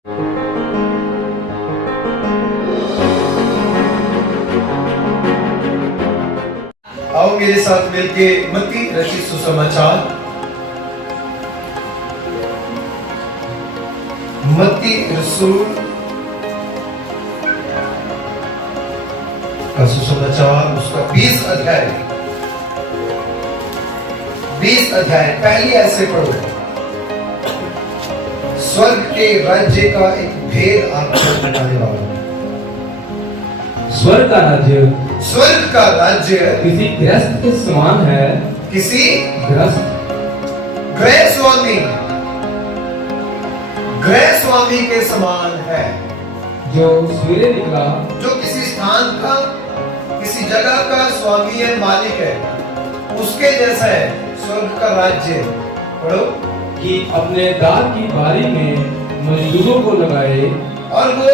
आओ मेरे साथ मिलके मत्ती रचित सुसमाचार, मत्ती रसूल का सुसमाचार, उसका 20 अध्याय पहली ऐसे पढ़ो। स्वर्ग के राज्य का एक भेद आपको बताने वाला हूं। स्वर्ग का राज्य किसी गृहस्थ के समान है। किसी गृहस्थ गृह स्वामी के समान है, जो सवेरे निकला, जो किसी स्थान का, किसी जगह का स्वामी है, मालिक है, उसके जैसा है स्वर्ग का राज्य। पढ़ो कि अपने दार की बारी में मजदूरों को लगाए, और वो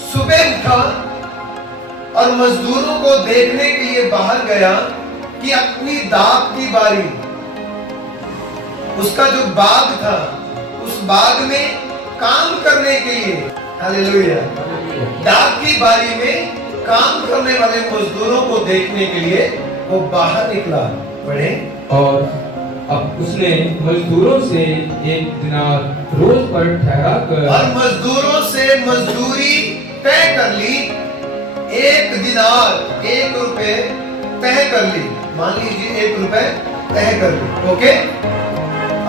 सुबह उठा और मजदूरों को देखने के लिए बाहर गया कि अपनी दाख की बारी, उसका जो बाग था, उस बाग में काम करने के लिए, हालेलुया, दाख की बारी में काम करने वाले मजदूरों को देखने के लिए वो बाहर निकला। पढ़े, और अब उसने मजदूरों से एक दिनार रोज पर ठहरा कर, और मजदूरों से मजदूरी तय कर ली। 1 दिनार 1 रुपए तय कर ली। मान लीजिए 1 रुपए तय कर ली। ओके,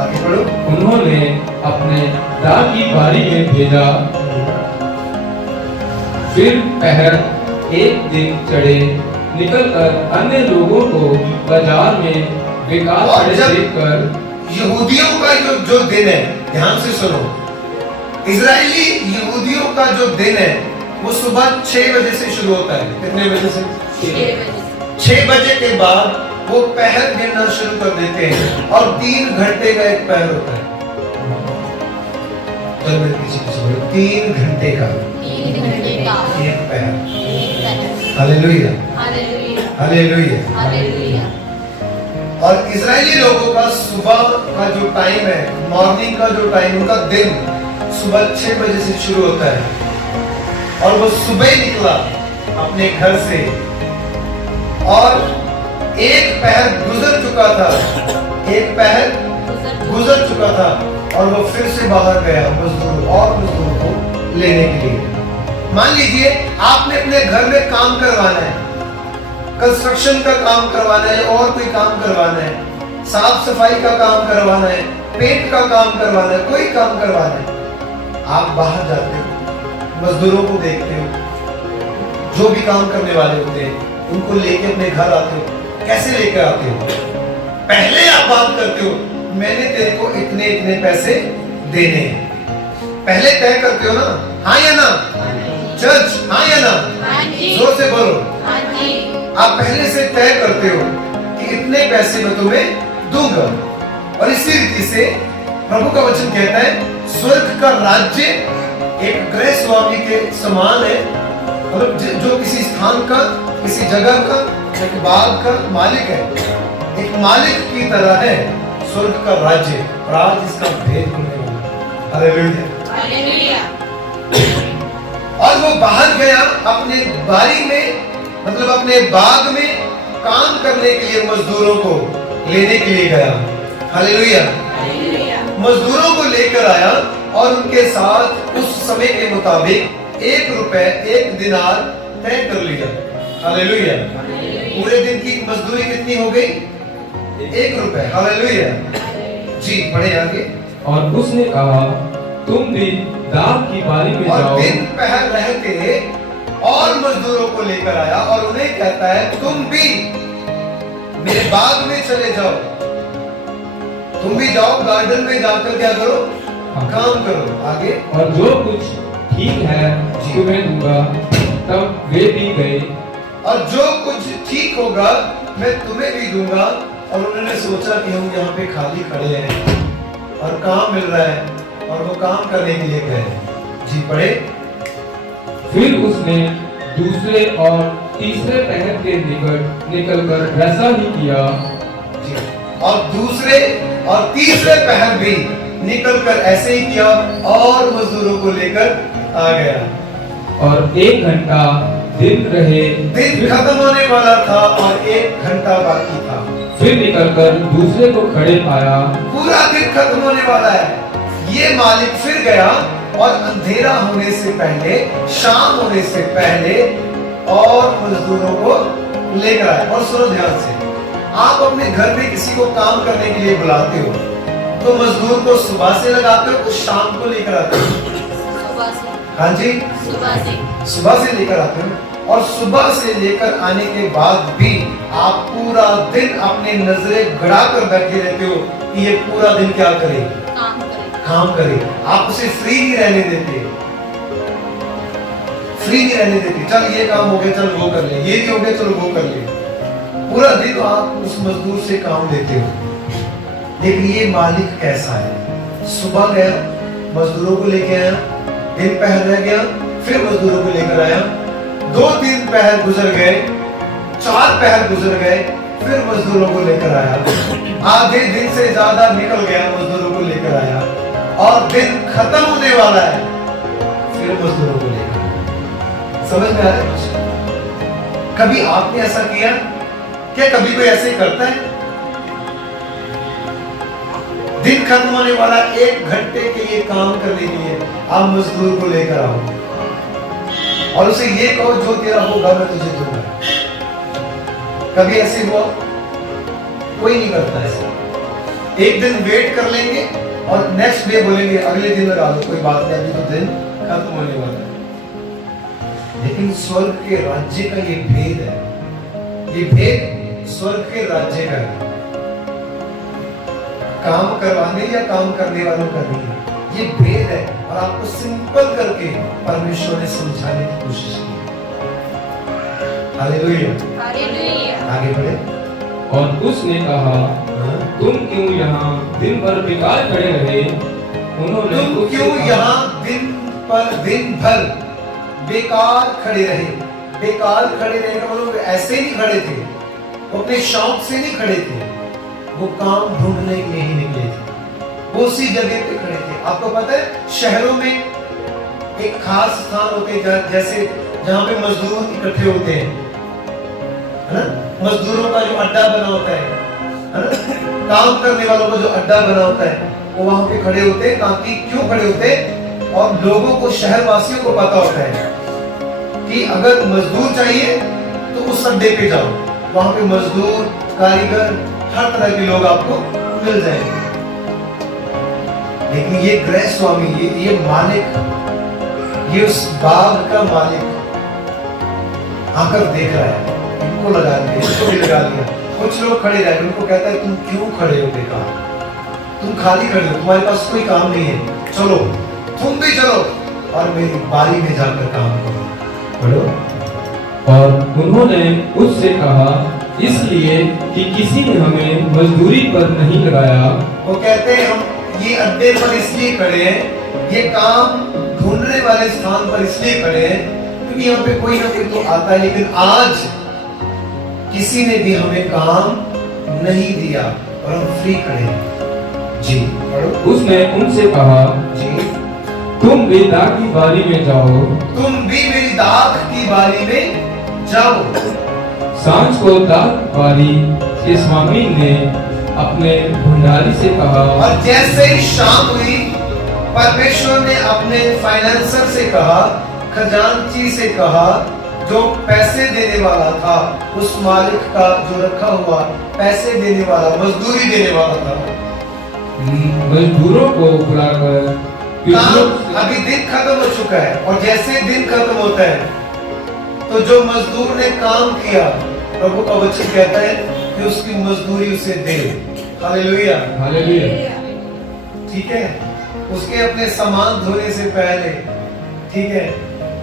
आगे बढ़ो। उन्होंने अपने दार की बारी में भेजा। फिर पहर एक दिन चढ़े निकलकर अन्य लोगों को बाजार में बेकार खड़े देखकर, यहूदियों का जो दिन है, ध्यान से सुनो, इजरायली यहूदियों का जो दिन है वो सुबह 6 बजे से शुरू होता है। कितने बजे से? 6 बजे के बाद वो पहर गिनना शुरू कर देते हैं, और 3 घंटे का एक पहर होता है। चल मेरे पीछे 3 घंटे का एक पहर। Hallelujah, hallelujah. और इजरायली लोगों का सुबह का जो टाइम है, मॉर्निंग का जो टाइम, उनका दिन सुबह 6 बजे से शुरू होता है, और वो सुबह निकला अपने घर से, और एक पहर गुजर चुका था, एक पहर गुजर चुका था, और वो फिर से बाहर गया मजदूरों को लेने के लिए। मान लीजिए आपने अपने घर में काम करवाना है, कंस्ट्रक्शन का काम करवाना है, और कोई काम करवाना है, साफ सफाई का काम करवाना है, पेंट का काम करवाना है, कोई काम करवाना है, आप बाहर जाते हो, मजदूरों को देखते हो, जो भी काम करने वाले होते हैं उनको लेके अपने घर आते हो। कैसे लेकर आते हो? पहले आप बात करते हो, मैंने तेरे को इतने इतने पैसे देने हैं, पहले तय करते हो ना, हाँ या ना? चर्च, हाँ या ना? जोर से बोलो। आप पहले से तय करते हो कि इतने पैसे मैं तुम्हें दूंगा। और इसी रीति से प्रभु का वचन कहता है स्वर्ग का राज्य एक गृह स्वामी के समान है, मतलब जो किसी स्थान का, किसी जगह का, एक बाग का मालिक है, एक मालिक की तरह है स्वर्ग का राज्य। और आज इसका भेद होने वाला। हालेलुया। और वो बाहर गया अपने बारी में, मतलब अपने बाग में काम करने के लिए मजदूरों को लेने के लिए गया। हालेलुया। मजदूरों को लेकर आया, और उनके साथ उस समय के मुताबिक 1 रुपए 1 दिनार तय कर लिया। हालेलुया। पूरे दिन की मजदूरी कितनी हो गई? 1 रुपए। हालेलुया। जी, पढ़े आगे। और उसने कहा, तुम भी दाख की बारी में जाओ। और दिन पहर रहते और मजदूरों को लेकर आया, और उन्हें कहता है तुम भी मेरे बाग में चले जाओ, तुम भी जाओ, गार्डन में जाकर क्या करो? काम करो। आगे। और जो कुछ ठीक है तुम्हें दूंगा। तब वे भी गए, और जो कुछ ठीक होगा मैं तुम्हें भी दूंगा। और उन्होंने सोचा कि हम यहाँ पे खाली खड़े हैं और काम मिल रहा है, और वो काम करने के लिए गए। जी, पढ़े। फिर उसने दूसरे और तीसरे पहर के निकट निकलकर वैसा ही किया। जी, और दूसरे और तीसरे पहर भी निकलकर ऐसे ही किया और मजदूरों को लेकर आ गया। और 1 घंटा दिन रहे, दिन खत्म होने वाला था और 1 घंटा बाकी था। फिर निकलकर दूसरे को खड़े पाया। पूरा दिन खत्म होने वाला है। ये मालिक फिर गया और अंधेरा होने से पहले, शाम होने से पहले और मजदूरों को लेकर आए। और सुनो ध्यान से, आप अपने घर में किसी को काम करने के लिए बुलाते हो तो मजदूर को सुबह से लगाते हो तो शाम को लेकर आते हो? सुबह से। हाँ जी, सुबह से लेकर आते हो। और सुबह से लेकर आने के बाद भी आप पूरा दिन अपने नजरें गड़ा कर बैठे रहते हो कि ये पूरा दिन क्या करे, काम करे। आप उसे फ्री नहीं रहने देते, फ्री नहीं रहने देते। चल ये काम हो गया, चल वो कर ले, ये भी हो गया, चलो वो कर ले। पूरा दिन आप उस मजदूर से काम लेते हो। लेकिन ये मालिक कैसा है? सुबह गया, मजदूरों को लेके आया, दिन पहर रह गया, फिर मजदूरों को लेकर आया। 2-3 पहर गुजर गए, 4 पहर गुजर गए, फिर मजदूरों को लेकर आया। आधे दिन से ज्यादा निकल गया, मजदूरों को लेकर आया और दिन खत्म होने वाला है, फिर मजदूरों को लेकर आया। समझ में आ रहा है? कभी आपने ऐसा किया? क्या कभी कोई ऐसे करता है? दिन खत्म होने वाला, 1 घंटे के लिए काम करने के लिए आप मजदूर को लेकर आओ और उसे ये कहो जो तेरा होगा मैं तुझे दूंगा। कभी ऐसे हुआ? कोई नहीं करता ऐसे। एक दिन वेट कर लेंगे और नेक्स्ट डे बोलेंगे अगले दिन लगा लो, कोई बात नहीं, अभी तो दिन खत्म होने वाला है। लेकिन स्वर्ग के राज्य का ये भेद है, ये भेद स्वर्ग के राज्य का है। काम करवाने या काम करने वालों का नहीं है, ये भेद है। और आपको सिंपल करके परमेश्वर ने समझाने की कोशिश की। हालेलुया, आगे बढ़े। और उसने कहा, तुम क्यों यहाँ दिन भर बेकार खड़े रहे? उन्होंने तुम क्यों यहाँ दिन भर बेकार खड़े रहे? बेकार खड़े रहे का मतलब ऐसे नहीं खड़े थे, वो अपने शौक से नहीं खड़े थे, वो काम ढूंढने के लिए ही निकले थे। वो उसी जगह पे खड़े थे। आपको पता है शहरों में एक खास स्थान होते हैं जैसे जहाँ पे मजदूर इकट्ठे होते हैं, है ना? मजदूरों का जो अड्डा बना होता है ना? काम करने वालों का जो अड्डा बना होता है, वो वहां पे खड़े होते हैं। ताकि क्यों खड़े होते हैं? और लोगों को, शहर वासियों को पता होता है कि अगर मजदूर चाहिए तो उस अड्डे पे जाओ, वहां पे मजदूर, कारीगर, हर तरह के लोग आपको मिल जाएंगे। लेकिन ये गृह स्वामी, ये मालिक, ये उस बाग का मालिक आकर देख रहा है, इनको लगा दिया, इसको भी लगा दिया। कुछ लोग खड़े रहे, उनको कहता है तुम क्यों खड़े हो बेकार, तुम खाली खड़े हो, तुम्हारे पास कोई काम नहीं है, चलो तुम भी चलो और मेरी बारी में जाकर काम करो। बोलो। और उन्होंने उससे कहा, इसलिए कि किसी ने हमें मजदूरी पर नहीं लगाया। वो कहते हैं हम ये अड्डे पर इसलिए खड़े हैं, ये काम ढूंढने वाले स्थान पर इसलिए खड़े हैं क्योंकि यहाँ पे कोई ना कोई तो आता है, लेकिन आज किसी ने भी हमें काम नहीं दिया और हम फ्री खड़े हैं। जी पढ़ो। उसने उनसे कहा, जी तुम भी दाख की बारी में जाओ। तुम भी मेरी दाख की बारी में जाओ। सांझ को दाख बारी के स्वामी ने अपने भंडारी से कहा, और जैसे ही शाम हुई, परमेश्वर ने अपने फाइनेंसर से कहा, खजांची से कहा, जो पैसे देने वाला था, उस मालिक का जो रखा हुआ पैसे देने वाला, मजदूरी देने वाला था, मजदूरों को बुलाकर, अभी दिन खत्म हो चुका है और जैसे दिन खत्म होता है तो जो मजदूर ने काम किया, प्रभु का वचन कहता है कि उसकी मजदूरी उसे दे। Hallelujah, hallelujah. ठीक है, उसके अपने सामान धोने से पहले, ठीक है,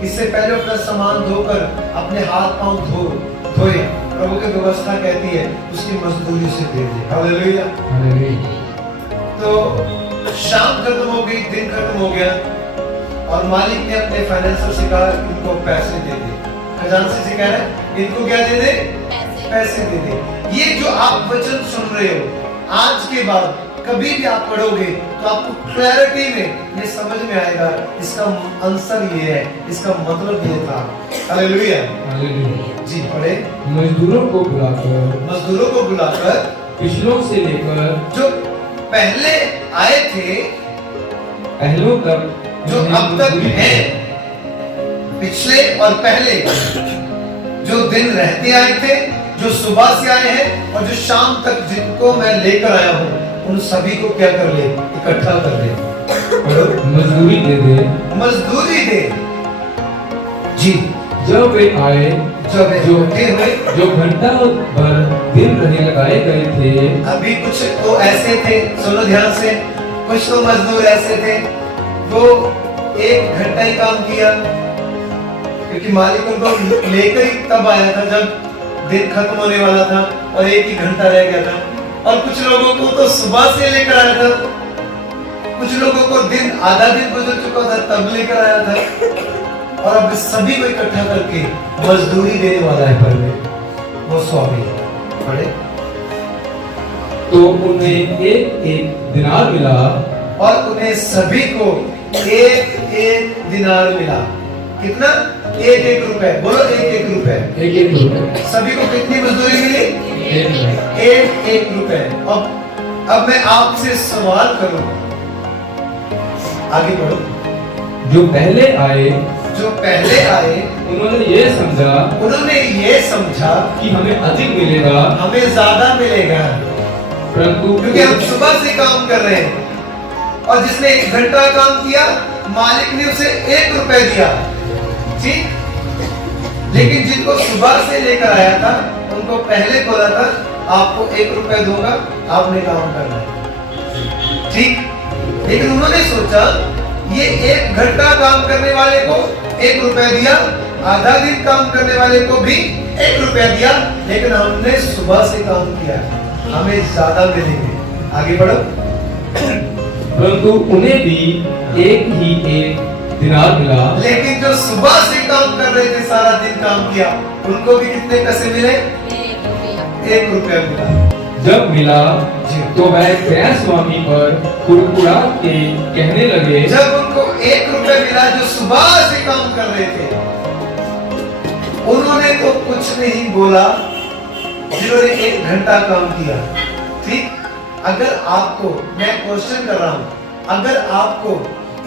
इससे पहले अपना सामान धोकर अपने हाथ पांव धोए, प्रभु की व्यवस्था कहती है उसकी मजदूरी उसे दे दे। Hallelujah, hallelujah. तो शाम खत्म हो गई, दिन खत्म हो गया और मालिक ने अपने फाइनेंसर से कहा इनको पैसे दे दे। खजांची से कह रहा है इनको क्या दे दे? पैसे दे दे। ये जो आप वचन सुन रहे हो, आज के बाद कभी भी आप पढ़ोगे तो आपको क्लैरिटी में ये समझ में आएगा, इसका आंसर ये है, इसका मतलब ये था। हालेलुया। हालेलुया। जी पढ़े। मजदूरों को बुलाकर पिछलों से लेकर जो पहले आए थे, पहलों तक, जो अब तक हैं, पिछले और पहले जो दिन रहते आए थे, जो सुबह से आए हैं और जो शाम तक जिनको मैं लेकर आया हूं, उन सभी को क्या कर ले, इकट्ठा कर दे, मजदूरी दे, मजदूरी दे। जी जब वे आए, जो घंटा भर दिन रहे लगाए गए थे। अभी कुछ तो ऐसे थे, सुनो ध्यान से, कुछ तो मजदूर ऐसे थे वो 1 घंटा ही काम किया, क्योंकि मालिक उनको लेकर ही तब आया था जब दिन खत्म होने वाला था और 1 ही घंटा रह गया था। और कुछ लोगों को तो सुबह से लेकर आया था, कुछ लोगों को दिन आधा दिन गुजर चुका था तब लेकर आया था, और अब सभी को इकट्ठा करके मजदूरी देने वाला है पर वो स्वामी पढ़े। तो उन्हें एक दिनार मिला, और उन्हें सभी को 1 दिनार मिला। कितना? 1 रुपए। बोलो 1 रुपए। 1 रुपए। सभी को कितनी मजदूरी मिली? 1 रुपए। अब मैं आपसे सवाल करूं, आगे बढ़ो। जो पहले आए उन्होंने ये समझा कि हमें अधिक मिलेगा, हमें ज्यादा मिलेगा, परंतु क्योंकि हम सुबह से काम कर रहे हैं, और जिसने 1 घंटा काम किया मालिक ने उसे 1 रुपए दिया, ठीक। लेकिन जिनको सुबह से लेकर आया था उनको पहले बोला था आपको 1 रुपए दूंगा, आपने काम करना है, ठीक। लेकिन उन्होंने सोचा ये 1 घंटा काम करने वाले को 1 रुपए दिया, आधा दिन काम करने वाले को भी 1 रुपया दिया, लेकिन हमने सुबह से काम किया, हमें ज्यादा मिलेंगे। आगे बढ़ो। परंतु उन्हें भी एक दिनार मिला। लेकिन जो सुबह से काम कर रहे थे, सारा दिन काम किया, उनको भी कितने पैसे मिले? 1 रुपया मिला। जब मिला तो वह गैर स्वामी पर कुड़कुड़ा के कहने लगे। जब उनको 1 रुपया मिला जो सुबह से काम कर रहे थे, उन्होंने तो कुछ नहीं बोला, जिन्होंने 1 घंटा काम किया, ठीक। अगर आपको, मैं क्वेश्चन कर रहा हूं, अगर आपको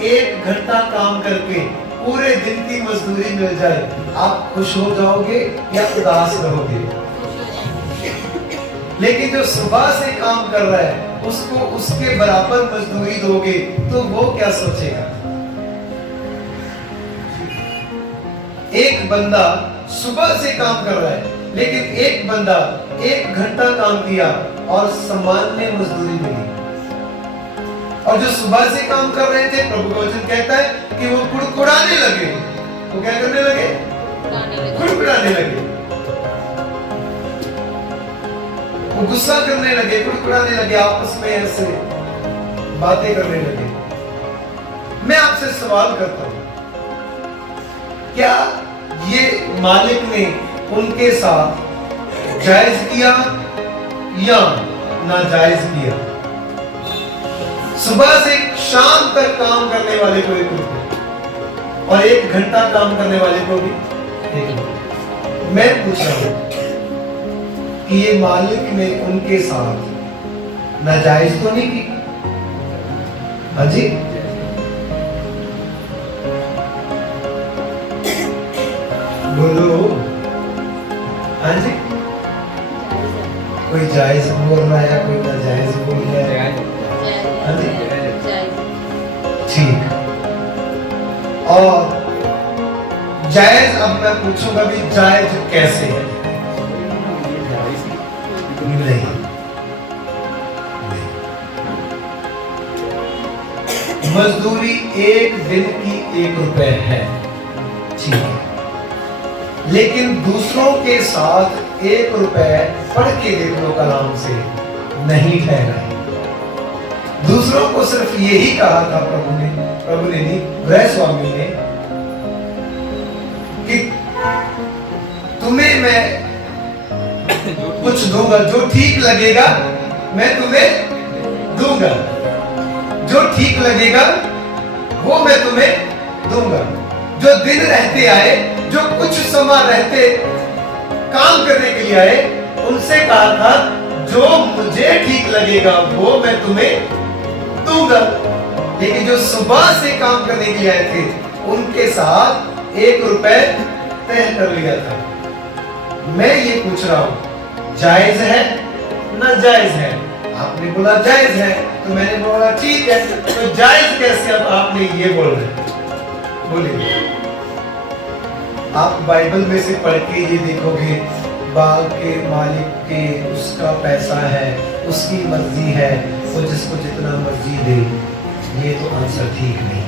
1 घंटा काम करके पूरे दिन की मजदूरी मिल जाए, आप खुश हो जाओगे या उदास रहोगे? लेकिन जो सुबह से काम कर रहा है उसको उसके बराबर मजदूरी दोगे तो वो क्या सोचेगा? एक बंदा सुबह से काम कर रहा है, लेकिन एक बंदा 1 घंटा काम किया और सामान्य मजदूरी मिली, और जो सुबह से काम कर रहे थे, प्रभु का वचन कहता है कि वो कुड़कुड़ाने लगे। वो क्या करने लगे? कुड़कुड़ाने लगे, वो गुस्सा करने लगे, कुड़कुड़ाने लगे, आपस में ऐसे बातें करने लगे। मैं आपसे सवाल करता हूं, क्या ये मालिक ने उनके साथ जायज किया या नाजायज किया? सुबह से शाम तक काम करने वाले को 1 रुपया और 1 घंटा काम करने वाले को भी 1 रुपया। मैं पूछ रहा हूं कि ये मालिक ने उनके साथ नाजायज तो नहीं की? हाँ जी, बोलो। हाँ जी, कोई जायज बोल रहा है, कोई नाजायज बोल रहा है? हाँ जी, ठीक। और जायज, अब मैं पूछूंगा भी जायज कैसे है? नहीं, मजदूरी 1 दिन की 1 रुपए है, ठीक है। लेकिन दूसरों के साथ 1 रुपए पढ़ के देख लो कलाम से, नहीं ठहरा है। दूसरों को सिर्फ यही कहा था प्रभु ने नहीं, वह स्वामी ने, कि तुम्हें मैं कुछ दूंगा, जो ठीक लगेगा मैं तुम्हें दूंगा, जो ठीक लगेगा वो मैं तुम्हें दूंगा। जो दिन रहते आए, जो कुछ समय रहते काम करने के लिए आए, उनसे कहा था जो मुझे ठीक लगेगा वो मैं तुम्हें दूंगा। लेकिन जो सुबह से काम करने के लिए आए थे, उनके साथ 1 रुपए तय कर लिया था। मैं ये पूछ रहा हूं, जायज है ना जायज है? आपने बोला जायज है, तो मैंने बोला ठीक है। तो जायज कैसे अब आपने ये बोल रहे? बोलिए। आप बाइबल में से पढ़ के ये देखोगे, बाग के मालिक के उसका पैसा है, उसकी मर्जी है, वो जिसको जितना मर्जी दे। ये तो आंसर ठीक नहीं।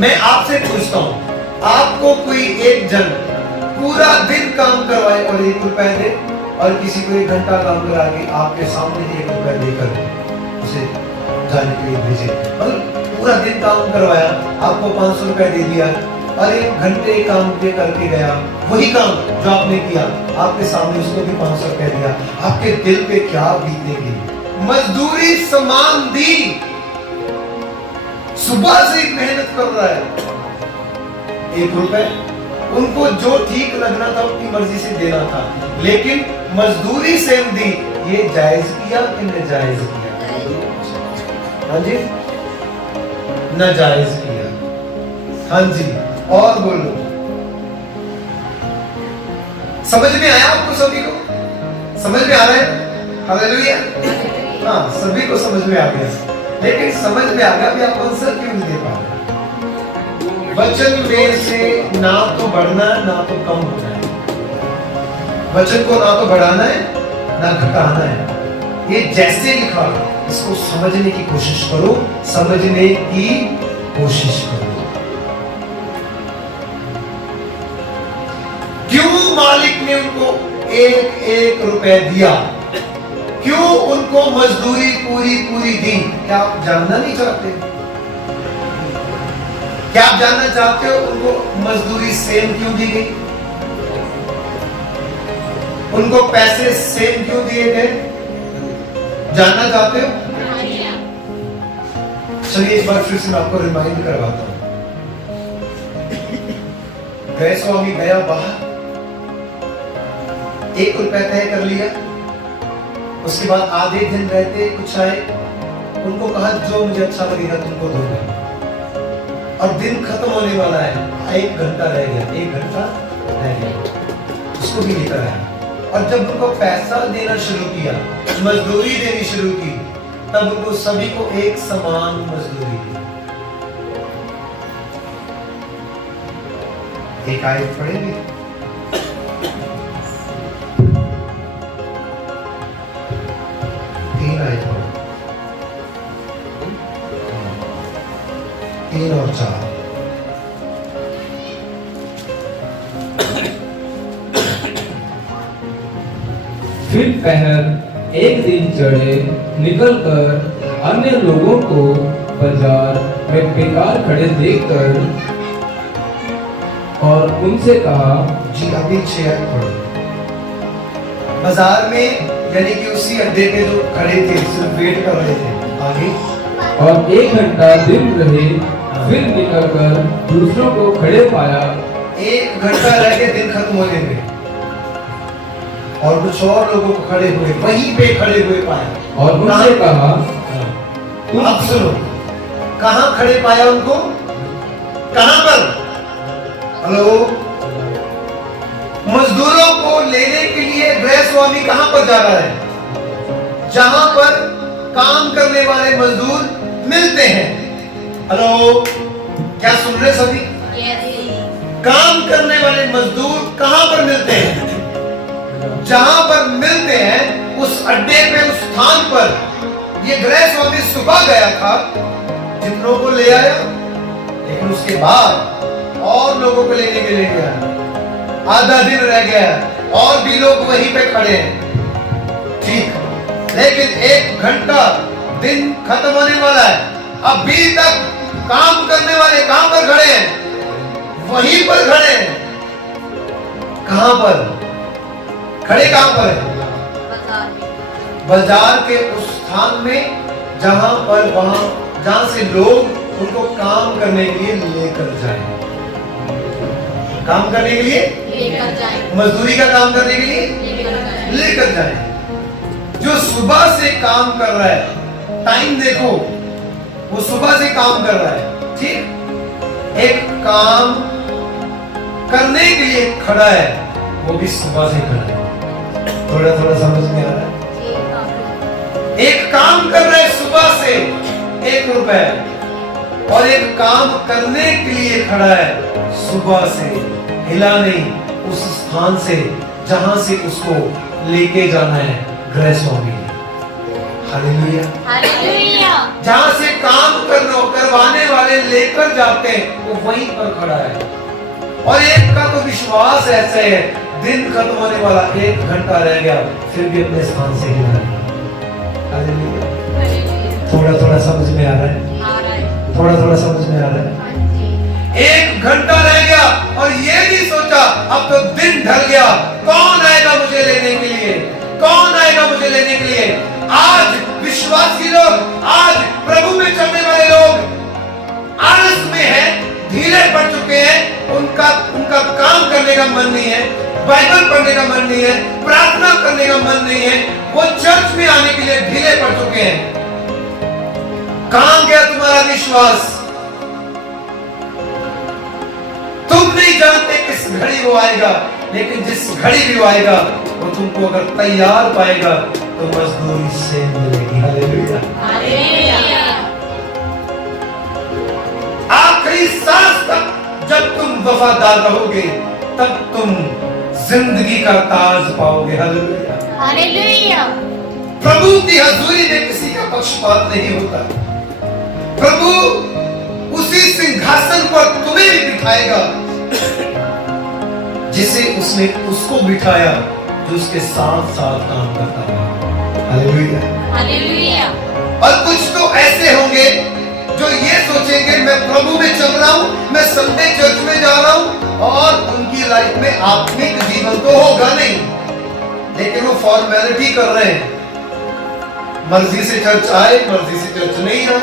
मैं आपसे पूछता हूं, आपको कोई एक जन पूरा दिन काम करवाए और 1 रुपए दे, और किसी को 1 घंटा काम करा के आपके सामने 1 रुपए देकर उसे जाने के लिए भेजे, मतलब पूरा दिन काम करवाया, आपको 500 रुपए दे दिया, और 1 घंटे काम करके गया, वही काम जो आपने किया, आपके सामने उसको भी 500 रुपए दिया, आपके दिल पे क्या बीतेगी? मजदूरी समान दी, सुबह से मेहनत कर रहा है, 1 रुपए उनको जो ठीक लगना था उनकी मर्जी से देना था, लेकिन मजदूरी सेम दी। ये जायज किया कि नाजायज किया? हाँ जी, नाजायज किया। हाँ जी, और बोलो। समझ में आया आपको? सभी को समझ में आ रहा है? हालेलुया। हाँ, सभी को समझ में आ गया, लेकिन समझ में आ गया भी आप आंसर क्यों नहीं दे पा रहे? वचन में से ना तो बढ़ना है ना तो कम होना है। वचन को ना तो बढ़ाना है ना घटाना है। ये जैसे लिखा, इसको समझने की कोशिश करो, समझने की कोशिश करो। क्यों मालिक ने उनको 1-1 रुपए दिया? क्यों उनको मजदूरी पूरी दी? क्या आप जानना नहीं चाहते? क्या आप जानना चाहते हो उनको मजदूरी सेम क्यों दी गई? उनको पैसे सेम क्यों दिए गए? जानना चाहते हो? चलिए एक बार फिर से मैं आपको रिमाइंड करवाता हूं। गए स्वामी गया बाहर, 1 रुपए तय कर लिया, उसके बाद आधे दिन रहते कुछ आए, उनको कहा जो मुझे अच्छा लगेगा तुमको दूंगा, और दिन खत्म होने वाला है, 1 घंटा रह गया, 1 घंटा रह गया, उसको भी लेकर आया। और जब उनको पैसा देना शुरू किया, मजदूरी देनी शुरू की, तब उनको सभी को एक समान मजदूरी दी। एक आयत पढ़ेंगे, तीन आयत पढ़ो, 3 और 4। फिर पहर एक दिन चढ़े निकलकर अन्य लोगों को बाजार में बेकार खड़े देखकर और उनसे कहा, जी अभी 6 आयत पढ़ो। बाजार में यानी कि उसी अड्डे पे जो खड़े थे, सिर्फ वेट कर रहे थे, आगे और 1 घंटा दिन रहे, फिर निकलकर दूसरों को खड़े पाया। 1 घंटा रह के दिन खत्म होने में, और कुछ और लोगों को खड़े हुए वहीं पे खड़े हुए पाया, और उनसे कहा, अब सुनो, कहां खड़े पाया उनको? कहां पर? हेलो, मजदूरों को लेने के लिए गृह स्वामी कहां पर जा रहा है? जहां पर काम करने वाले मजदूर मिलते हैं। हेलो, क्या सुन रहे सभी? काम करने वाले मजदूर कहां पर मिलते हैं? जहां पर मिलते हैं, उस अड्डे पे, उस स्थान पर ये गृह स्वामी सुबह गया था, जितनों को ले आया, लेकिन उसके बाद और लोगों को लेने के लिए गया, आधा दिन रह गया और भी लोग वहीं पे खड़े हैं, ठीक, लेकिन 1 घंटा दिन खत्म होने वाला है, अभी तक काम करने वाले कहां पर खड़े हैं? वहीं पर खड़े हैं। कहां पर खड़े? कहां पर है? बाजार के उस स्थान में जहां से लोग उनको काम करने के लिए लेकर जाए, काम करने के लिए लेकर जाए, मजदूरी का काम करने के लिए लेकर जाए। जो सुबह से काम कर रहा है, टाइम देखो, वो सुबह से काम कर रहा है, ठीक, एक काम करने के लिए खड़ा है, वो भी सुबह से खड़ा है। थोड़ा थोड़ा समझ में आ रहा है? एक काम कर रहा है सुबह से 1 रुपए, और एक काम करने के लिए खड़ा है सुबह से, हिला नहीं, उस स्थान से जहां से उसको लेके जाना है गृह स्वामी। Hallelujah, hallelujah. जहां से काम करवाने वाले लेकर जाते हैं, वो वहीं पर खड़ा है। और एक का तो विश्वास ऐसा है, दिन खत्म होने वाला, 1 घंटा रह गया, फिर भी अपने स्थान से हिला नहीं। हालेलुया। थोड़ा थोड़ा समझ में आ रहा है? थोड़ा थोड़ा समझ में आ रहा है? 1 घंटा रह गया और ये नहीं सोचा अब तो दिन ढल गया, कौन आएगा मुझे लेने के लिए, कौन आएगा मुझे लेने के लिए। आज विश्वासी लोग, आज प्रभु में चलने वाले लोग आलस में हैं, ढीले पड़ चुके हैं, उनका काम करने का मन नहीं है, बाइबल पढ़ने का मन नहीं है, प्रार्थना करने का मन नहीं है, वो चर्च में आने के लिए ढीले पड़ चुके हैं। कहां गया तुम्हारा विश्वास? तुम नहीं जानते किस घड़ी वो आएगा, लेकिन जिस घड़ी भी वो आएगा, वो तुमको अगर तैयार पाएगा तो मजदूरी से मिलेगी। Hallelujah, hallelujah. आखिरी सांस तक जब तुम वफादार रहोगे, तब तुम जिंदगी का ताज पाओगे। Hallelujah, hallelujah. प्रभु की हजूरी में किसी का पक्षपात नहीं होता। प्रभु उसी सिंहासन पर तुम्हें भी बिठाएगा जिसे उसने उसको बिठाया जो उसके साथ साथ काम करता था। Hallelujah, hallelujah. और कुछ तो ऐसे होंगे जो ये सोचेंगे मैं प्रभु में चल रहा हूं, मैं संडे चर्च में जा रहा हूं, और उनकी लाइफ में आत्मिक जीवन तो होगा नहीं, लेकिन वो फॉर्मेलिटी कर रहे हैं। मर्जी से चर्च आए, मर्जी से चर्च नहीं आए।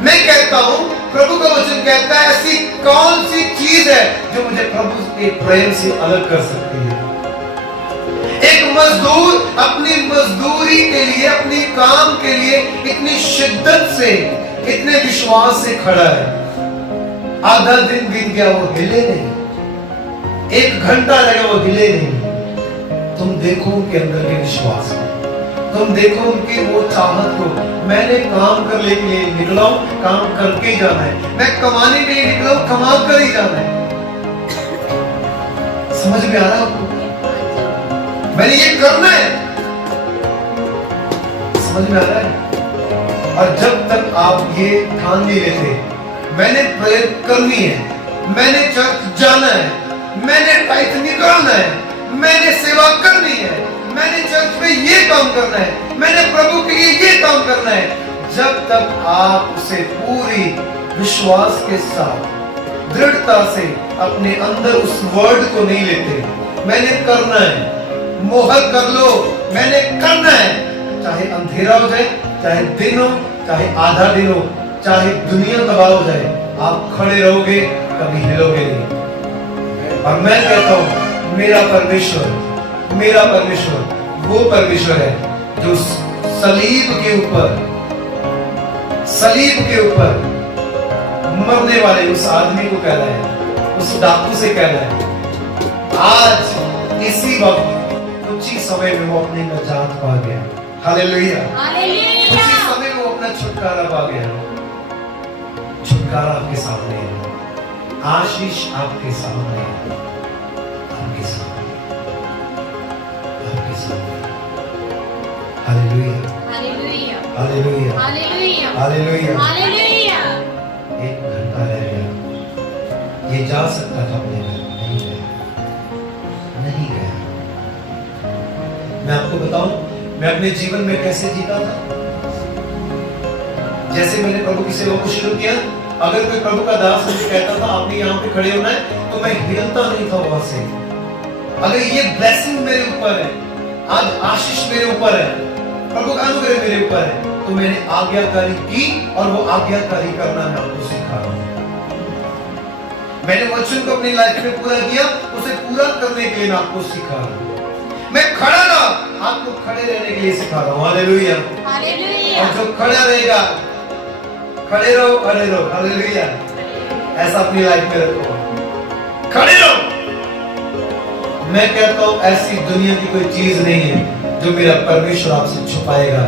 मैं कहता हूं, प्रभु का वचन कहता है, ऐसी कौन सी चीज है जो मुझे प्रभु के प्रेम से अलग कर सकती है? एक मजदूर अपनी मजदूरी के लिए, अपनी काम के लिए इतनी शिद्दत से, इतने विश्वास से खड़ा है। आधा दिन बीत गया, वो हिले नहीं, 1 घंटा लगा, वो हिले नहीं। तुम देखो उनके अंदर के विश्वास को, तुम देखो उनकी वो चाहत को। मैंने काम करने के लिए निकला हूं, काम करके ही जाना है। मैं कमाने के लिए निकला हूं, कमा कर ही जाना है। समझ में आ रहा है आपको? मैंने ये करना है, समझ में आ रहा है? और जब तक आप ये ठान नहीं लेते, मैंने प्रेयर करनी है, मैंने चर्च जाना है, मैंने टाइट निकालना है, मैंने सेवा करनी है, मैंने चर्च में ये काम करना है, मैंने प्रभु के लिए ये काम करना है, जब तक आप उसे पूरी विश्वास के साथ, दृढ़ता से अपने अंदर उस वर्ड को नहीं लेते, मैंने करना है, मोहर कर लो, मैंने करना है, चाहे अंधेरा हो जाए, चाहे दिन हो, चाहे आधा दिन हो, चाहे दुनिया तबाह हो जाए, आप खड़े रहोगे, कभी हिलोगे नहीं। और मैं कहता हूं, मेरा परमेश्वर वो परमेश्वर है जो सलीब के ऊपर मरने वाले उस आदमी को कह रहा है, उस डाकू से कह रहा है, आज इसी वक्त कुछ ही समय में वो अपनी नजात पा गया। Hallelujah, hallelujah. कुछ ही समय में वो अपना छुटकारा पा गया। छुटकारा आपके सामने है, आशीष आपके सामने है, आपके सामने। Hallelujah, hallelujah. Hallelujah, hallelujah. Hallelujah. Hallelujah. 1 घंटा रह गया, ये जा सकता था अपने घर, नहीं गया, नहीं गया। मैं आपको बताऊं, मैं अपने जीवन में कैसे जीता था। जैसे मैंने प्रभु की सेवा को शुरू किया, अगर कोई प्रभु का दास मुझे कहता था आपने यहाँ पे खड़े होना है, तो मैं हिलता नहीं था वहां से। अगर ये ब्लेसिंग मेरे ऊपर है, आज आशीष मेरे ऊपर है, प्रभु का अनुग्रह मेरे ऊपर है, तो मैंने आज्ञाकारी की और वो आज्ञाकारी करना मैं आपको सिखा रहा हूं। मैंने वचन को अपनी लाइफ में पूरा किया, उसे पूरा करने के लिए मैं आपको सिखा रहा हूं। मैं खड़ा ना आपको खड़े रहने के लिए सिखा रहा हूं। हालेलुया। हालेलुया। और जो खड़ा रहेगा, खड़े रहो, खड़े रहो। हालेलुया। ऐसा अपनी लाइफ में रखो, खड़े रहो। मैं कहता हूं ऐसी दुनिया की कोई चीज नहीं है जो मेरा परमेश्वर आपसे छुपाएगा,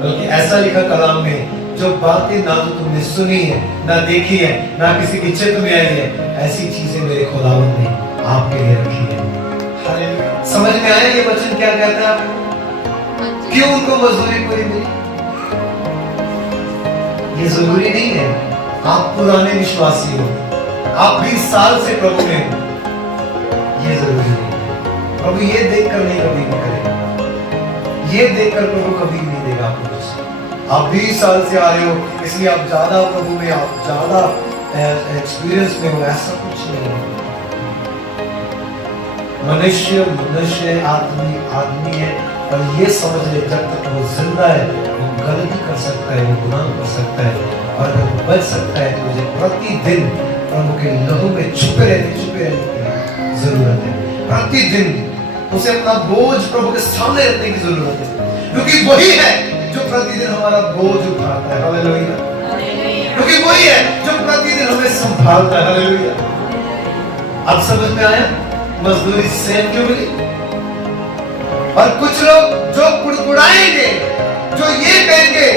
बल्कि ऐसा लिखा कलाम में, जो बातें ना तो तुमने सुनी है, ना देखी है, ना किसी के चित्त में आई है, ऐसी चीजें मेरे खुदावंद ने आपके लिए रखी है। हालेलुया। समझ में आया ये वचन क्या कहता है आपको? क्यों उनको मजदूरी पूरी मिली? ये जरूरी नहीं है आप पुराने विश्वासी हो, आप 20 साल से प्रभु में हो, ये जरूरी नहीं है। प्रभु ये देखकर नहीं कभी भी करेगा, ये देखकर प्रभु कभी भी नहीं देगा आपको कुछ। आप 20 साल से आ रहे हो इसलिए आप ज्यादा प्रभु में, आप ज्यादा एक्सपीरियंस में हो, ऐसा कुछ नहीं है। मनुष्य आदमी है, और ये समझ ले जब तक वो जिंदा है वो गलती कर सकता है, वो गुनाह कर सकता है, और अगर वो बच सकता है तो मुझे प्रतिदिन प्रभु के लहू में छुपे रहने की जरूरत है। प्रतिदिन उसे अपना बोझ प्रभु के सामने रखने की जरूरत है, क्योंकि वही है जो प्रतिदिन हमारा बोझ उठाता है। हालेलुया। क्योंकि वही है जो प्रतिदिन हमें संभालता है। हालेलुया। अब समझ में आया मजदूरी सेम क्यों मिली? और कुछ लोग जो कुड़कुड़ाएंगे, जो ये कहेंगे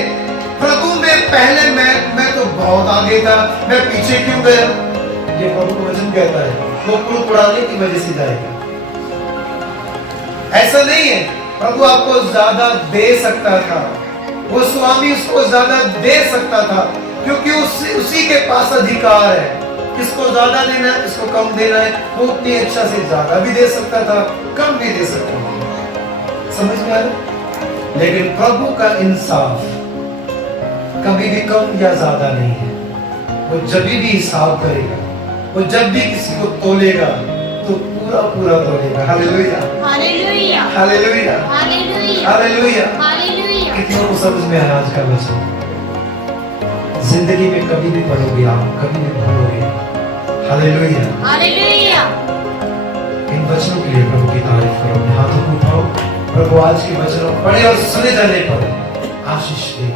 प्रभु में पहले मैं तो बहुत आगे था, मैं पीछे क्यों गया? ये प्रभु का वचन कहता है वो कुड़कुड़ाने की वजह से जाएगा। ऐसा नहीं है, प्रभु आपको ज्यादा दे सकता था, वो स्वामी उसको ज्यादा दे सकता था, क्योंकि उसी के पास अधिकार है। किसको ज्यादा देना है, किसको कम देना है, वो अपनी इच्छा से ज्यादा भी दे सकता था, कम भी दे सकता था। समझ में आया? लेकिन प्रभु का इंसाफ कभी भी कम या ज्यादा नहीं है। वो जब भी हिसाब करेगा, वो जब भी किसी को तोलेगा तो पूरा पूरा तोलेगा। Hallelujah. Hallelujah. Hallelujah. Hallelujah. Hallelujah. Hallelujah. कितनों को समझ में आया आज का वचन? जिंदगी में कभी भी पढ़ोगे आप, कभी भी भूलोगे। हालेलुया। हालेलुया। इन वचनों के लिए प्रभु की तारीफ करो, अपने हाथों को उठाओ। प्रभु आज के वचनों पढ़े और सुने जाने पर आशीष दे।